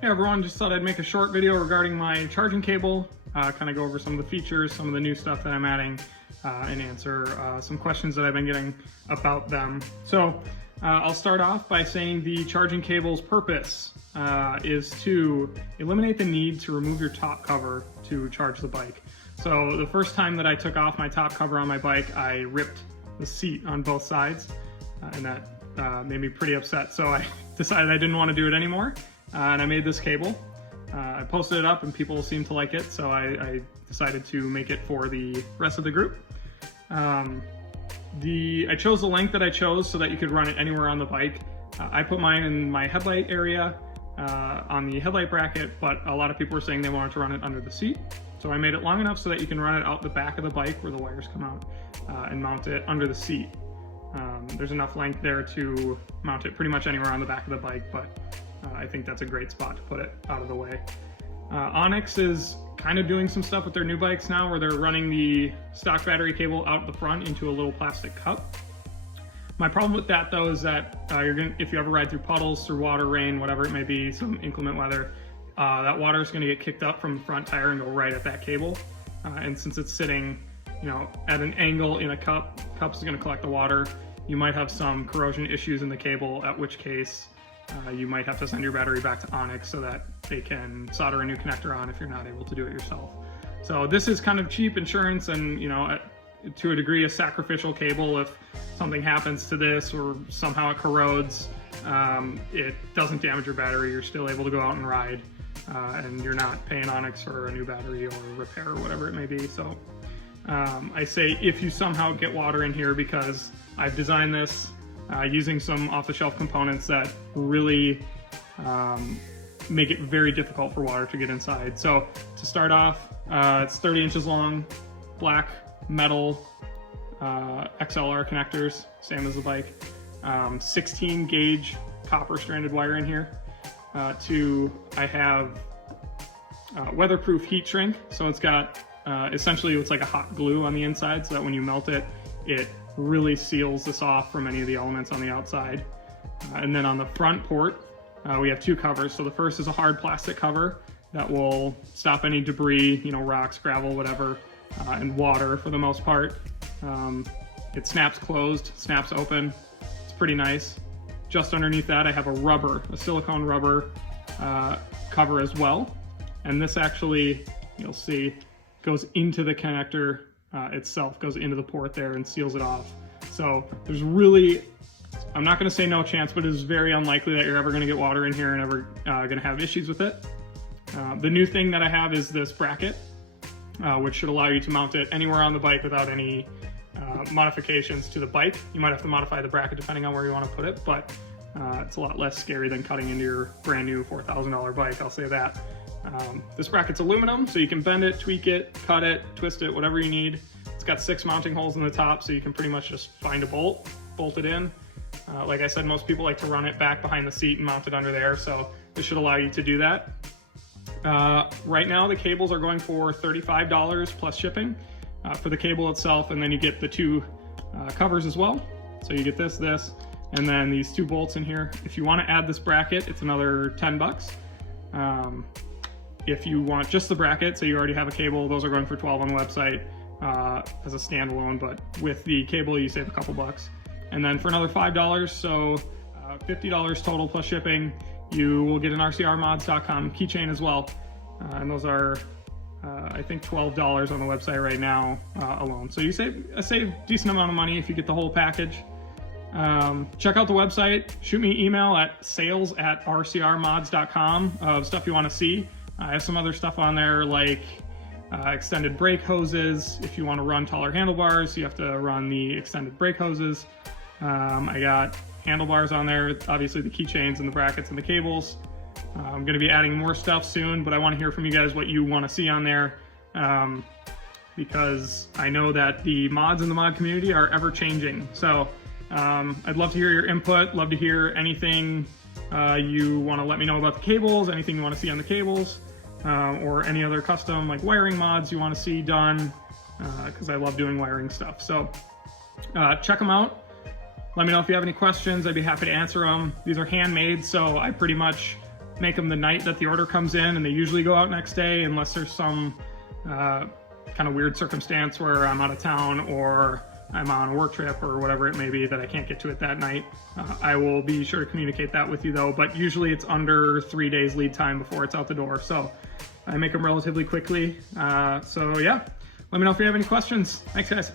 Hey everyone, just thought I'd make a short video regarding my charging cable, kind of go over some of the features, some of the new stuff that I'm adding, and answer some questions that I've been getting about them. So I'll start off by saying the charging cable's purpose is to eliminate the need to remove your top cover to charge the bike. So the first time that I took off my top cover on my bike, I ripped the seat on both sides, and that made me pretty upset. So I decided I didn't want to do it anymore. And I made this cable. I posted it up and people seemed to like it, so I decided to make it for the rest of the group. I chose the length that I chose so that you could run it anywhere on the bike. I put mine in my headlight area on the headlight bracket, but a lot of people were saying they wanted to run it under the seat. So I made it long enough so that you can run it out the back of the bike where the wires come out and mount it under the seat. There's enough length there to mount it pretty much anywhere on the back of the bike, but I think that's a great spot to put it out of the way. Onyx is kind of doing some stuff with their new bikes now where they're running the stock battery cable out the front into a little plastic cup. My problem with that though is that if you ever ride through puddles, through water, rain, whatever it may be, some inclement weather, that water is going to get kicked up from the front tire and go right at that cable. And since it's sitting, at an angle in a cup, is going to collect the water. You might have some corrosion issues in the cable, at which case you might have to send your battery back to Onyx so that they can solder a new connector on if you're not able to do it yourself. So this is kind of cheap insurance and, to a degree, a sacrificial cable. If something happens to this or somehow it corrodes, it doesn't damage your battery. You're still able to go out and ride, and you're not paying Onyx for a new battery or repair or whatever it may be. So I say if you somehow get water in here, because I've designed this using some off-the-shelf components that really make it very difficult for water to get inside. So to start off, it's 30 inches long, black metal XLR connectors, same as the bike. 16 gauge copper stranded wire in here. I have weatherproof heat shrink. So it's got essentially it's like a hot glue on the inside so that when you melt it, it really seals this off from any of the elements on the outside. And then on the front port, we have two covers. So the first is a hard plastic cover that will stop any debris, rocks, gravel, whatever, and water for the most part. It snaps closed, snaps open. It's pretty nice. Just underneath that, I have a silicone rubber cover as well. And this actually, you'll see, goes into the connector itself, goes into the port there and seals it off. So there's really, I'm not going to say no chance, but it is very unlikely that you're ever going to get water in here and ever going to have issues with it. The new thing that I have is this bracket, which should allow you to mount it anywhere on the bike without any modifications to the bike. You might have to modify the bracket depending on where you want to put it, but it's a lot less scary than cutting into your brand new $4,000 bike, I'll say that. This bracket's aluminum, so you can bend it, tweak it, cut it, twist it, whatever you need. It's got 6 mounting holes in the top, so you can pretty much just find a bolt it in. Like I said, most people like to run it back behind the seat and mount it under there, so this should allow you to do that. Right now, the cables are going for $35 plus shipping for the cable itself, and then you get the two covers as well. So you get this, and then these 2 bolts in here. If you want to add this bracket, it's another 10 bucks. If you want just the bracket, so you already have a cable, those are going for 12 on the website as a standalone, but with the cable you save a couple bucks. And then for another $5, so $50 total plus shipping, you will get an RCRmods.com keychain as well. And those are, I think, $12 on the website right now alone. So you save a decent amount of money if you get the whole package. Check out the website, shoot me an email at sales@rcrmods.com of stuff you want to see. I have some other stuff on there like extended brake hoses. If you want to run taller handlebars, you have to run the extended brake hoses. I got handlebars on there, obviously the keychains and the brackets and the cables. I'm going to be adding more stuff soon, but I want to hear from you guys what you want to see on there, because I know that the mods in the mod community are ever changing. So I'd love to hear your input, love to hear anything you want to let me know about the cables, anything you want to see on the cables, or any other custom like wiring mods you want to see done, because I love doing wiring stuff. So check them out. Let me know if you have any questions. I'd be happy to answer them. These are handmade, so I pretty much make them the night that the order comes in, and they usually go out next day unless there's some kind of weird circumstance where I'm out of town or I'm on a work trip or whatever it may be that I can't get to it that night. I will be sure to communicate that with you though, but usually it's under 3 days lead time before it's out the door. So I make them relatively quickly. So yeah, let me know if you have any questions. Thanks guys.